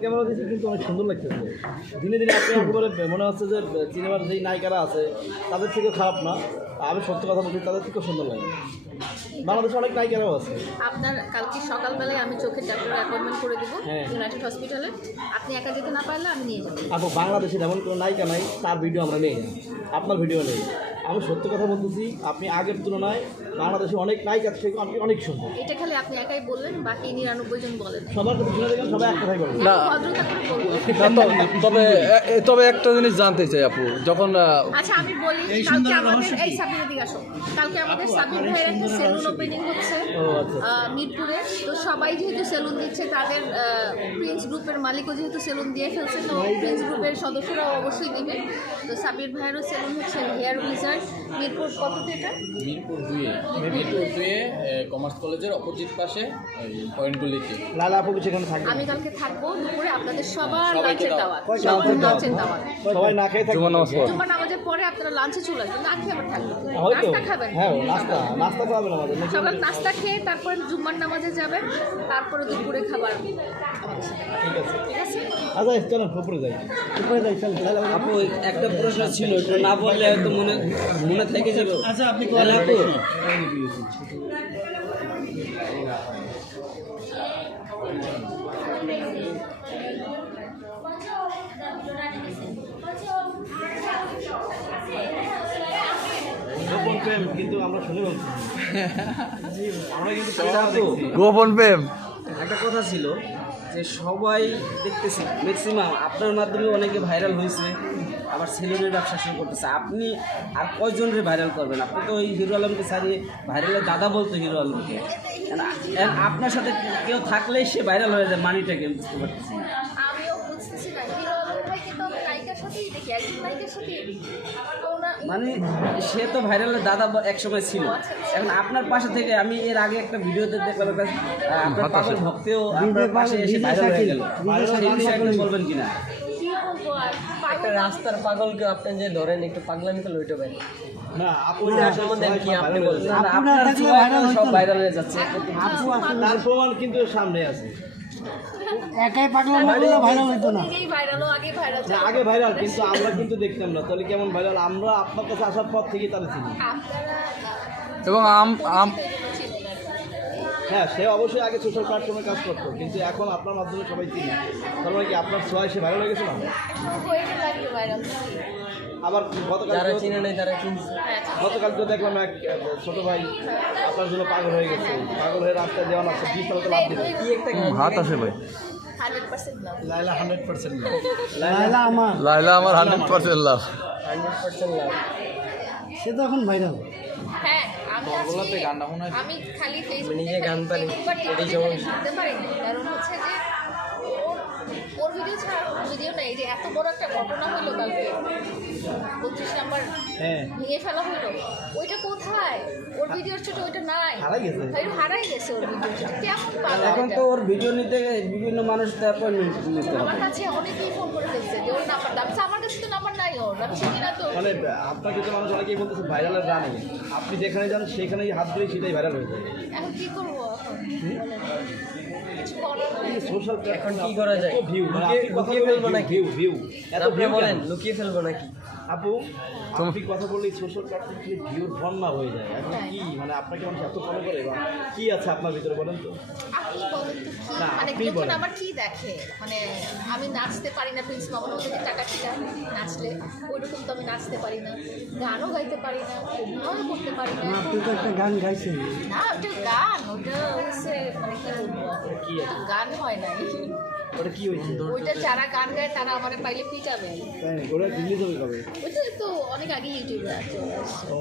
Camera দিয়েছে কিন্তু অনেক সুন্দর লাগতেছে। দিনে দিনে আপনি একেবারে মনে হচ্ছে যে সিনেমার যেই নায়িকারা আছে তাদের থেকেও খারাপ না। আমি সত্য কথা বলছি, তাদের থেকেও সুন্দর লাগে। বাংলাদেশে অনেক নায়িকারাও আছে। আপনার কালকে সকালবেলায় আমি চোখের ডাক্তারের অ্যাপয়েন্টমেন্ট করে দেবো হ্যাঁ। ইউনাইটেড হসপিটালে। আপনি একা যেতে না পারলে আমি নিয়ে যাবো। আপু বাংলাদেশের এমন কোনো নায়িকা নাই তার ভিডিও আমরা নেই না, আপনার ভিডিও নেই। আমি সত্য কথা বলতেছি, আপনি আগের তুলনায় বাংলাদেশে অনেক নায়িকা থেকে আপনি অনেক সুন্দর। এটা খালি আপনি একাই বললেন, বাকি 99 জন বলেন। সবার কাছে শুনে দেখেন, সবাই এক কথাই বলবেন। না। ভদ্রতা করে বলবো। তবে একটা জিনিস জানতে চাই আপু, যখন আচ্ছা আমি বলি, কালকে আমাদের এই সাবির দিকে আসো। কালকে আমাদের সাবির ভাইয়ের একটা সেলুন ওপেনিং হচ্ছে মিরপুরে। তো সবাই যেহেতু সেলুন দিচ্ছে, তাদের প্রিন্স গ্রুপের মালিকও যেহেতু সেলুন দিয়ে ফেলছে, তো প্রিন্স গ্রুপের সদস্যরাও অবশ্যই দিবে। তো সাবির ভাইয়েরও সেলুন হচ্ছে হেয়ার উইজার্ড, মিরপুর কত এটা? মিরপুর দুয়ে কমার্স কলেজের অপোজিট পাশে পয়েন্টগুলিতে। লালা আপু সেখানে থাকবে। আমি কালকে থাকবো দুপুরে, আপনাদের সবার সবাইকে লাঞ্চের দাওয়াত। দাওয়াত, সবার লাঞ্চের দাওয়াত। সবাই না খেয়ে থাকবে। জুমার নামাজ পড়। জুম্মার নামাজের পরে আপনারা লাঞ্চে চলে আসবেন, না খেয়ে আবার থাকবেন, হয়তো নাস্তা খাবেন। হ্যাঁ, নাস্তা পাবেন আমাদের। সকাল নাস্তা খেয়ে তারপরে জুম্মার নামাজে যাবেন, তারপরে দুপুরে খাবার আমাদের সাথে। ঠিক আছে, ঠিক আছে? আচ্ছা চলেন উপরে যাই, চলেন। আপু একটা প্রশ্ন ছিল, এটা না বললে হয়তো মনে থেকে যাবে। আচ্ছা আপনি আপু গোপন প্রেম কিন্তু আমরা শুনে বলছি, আমরা কিন্তু গোপন প্রেম। একটা কথা ছিল যে সবাই দেখতেছি ম্যাক্সিমাম আপনার মাধ্যমে অনেকে ভাইরাল হয়েছে, আবার সেলুনের ব্যবসা শুরু করতেছে। আপনি আর কয়জনরে ভাইরাল করবেন? আপনি তো ওই হিরো আলমকে ছাড়িয়ে ভাইরালের দাদা বলতো হিরো আলমকে। আপনার সাথে কেউ থাকলেই সে ভাইরাল হয়ে যায়, মানিটাকে বুঝতে পারতেছি না। আমিও বুঝতেছি না, হিরো আলম ভাই কিন্তু আমি নায়িকার সাথেই দেখি, একজন নায়িকার সাথেই মানে সে তো ভাইরালের দাদা একসময় ছিল, এখন আপনার পাশে থেকে আমি এর আগে একটা ভিডিওতে দেখলাম একটা আপনার পাগল ভক্তেও আপনার পাশে এসে ভাইরাল হয়ে গেল। সেই বিষয়ে একটু বলবেন কিনা? কি বলবো আর, একটা রাস্তার পাগলকে আপনি যে ধরেন একটু পাগলামি করলে ওইটা ভাই না আপু সম্বন্ধে কি আপনি বলছেন? আপনার ছোঁয়ায় তো সব ভাইরাল হয়ে যাচ্ছে। তার প্রমাণ কিন্তু সামনে আছে। একাই পাগলা ভাইরাল হইতো না, নিজেই ভাইরাল, আগে ভাইরাল না, আগে ভাইরাল কিন্তু আমরা কিন্তু দেখতাম না। তাহলে কেমন ভাইরাল? আমরা আপনার কাছে আসার পর থেকেই তারা চিনি। আপনারা এবং হ্যাঁ, সে অবশ্যই আগে সোশ্যাল প্ল্যাটফর্মে কাজ করতো, কিন্তু এখন আপনার মাধ্যমে সবাই চিনি। তার মানে কি আপনার ছোঁয়ায় সে ভাইরাল হয়ে গেছে না? হয়ে গেল আগে ভাইরাল। আবার যারা চিনে নেই তারা চিনছে। গতকাল তো দেখলাম এক ছোট ভাই আপনার জন্য পাগল হয়ে গেছে, পাগল হয়ে রাস্তায় দেওয়া আছে 20 তলাতে লাফ দিল। কি একটা ভাত আসে ভাই। 100% না। লাইলা 100% লাইলা আমার 100% লাভ। 100% লাভ। সে তো এখন ভাইরাল। হ্যাঁ, আমি খালি ফেসবুকে নিজে গান পারি, এটাই সমস্যা। বুঝতে পারি না, কারণ হচ্ছে যে ওর ভিডিও ছাড়া ভিডিও নাই। যে এত বড় একটা ঘটনা হলো কালকে, 32 নাম্বার হ্যাঁ, ভেঙে ফেলা হলো, ওইটা কোথায়? ওর ভিডিওর ছোট ওইটা নাই, হারাই গেছে ওর ভিডিও। কেমন পাগল এখন এটা? তো ওর ভিডিও নিতে বিভিন্ন মানুষ তো অ্যাপয়েন্টমেন্ট নিতে আমার হবে। কাছে অনেকেই ফোন করে ফেলছে যে ওর নাম্বার দাম। আমার কাছে তো নাম্বার নাই ওর, আমি চিনি না তো। মানে আপনার কিছু মানুষ অনেকেই বলতেছে ভাইরালের রানী, আপনি যেখানে যান সেখানেই হাত ধরে সেটাই ভাইরাল হয়ে যায়। এখন কি করবো? এখন কিছু করার নাই। সোশ্যাল এখন কি করা যায়? ভিউ লুকিয়ে ফেলবো নাকি? ভিউ এত আপনি ভিউ বলেন লুকিয়ে ফেলবো নাকি? আপু আপনি কথা বললেই সোশ্যাল প্ল্যাটফর্মে ভিউর বন্যা হয়ে যায়। এখন কি মানে আপনাকে মানুষ এত ফলো করে বা কি আছে আপনার ভিতরে বলেন তো? আপনি বলেন তো কি, না, মানে আপনিই লোকজন বলেন। আমার কি দেখে? মানে আমি নাচতে পারি না, প্রিন্স মামুন ওদের টাকা টিকা নাচলে ওইরকম তো আমি নাচতে পারি না, গানও গাইতে পারি না, অভিনয় করতে পারি না। আপনি তো একটা গান গাইছেন। না, ওটা গান, ওটা হচ্ছে মানে কি বলবো, কি ওটা তো গান হয় না। ওটা কি হয়েছে? ওইটা যারা গান গায় তারা আমার পাইলে পিটাবে। তাই ওরা রিলিজ হবে কবে? ওইটা তো অনেক আগে ইউটিউবে আছে। ও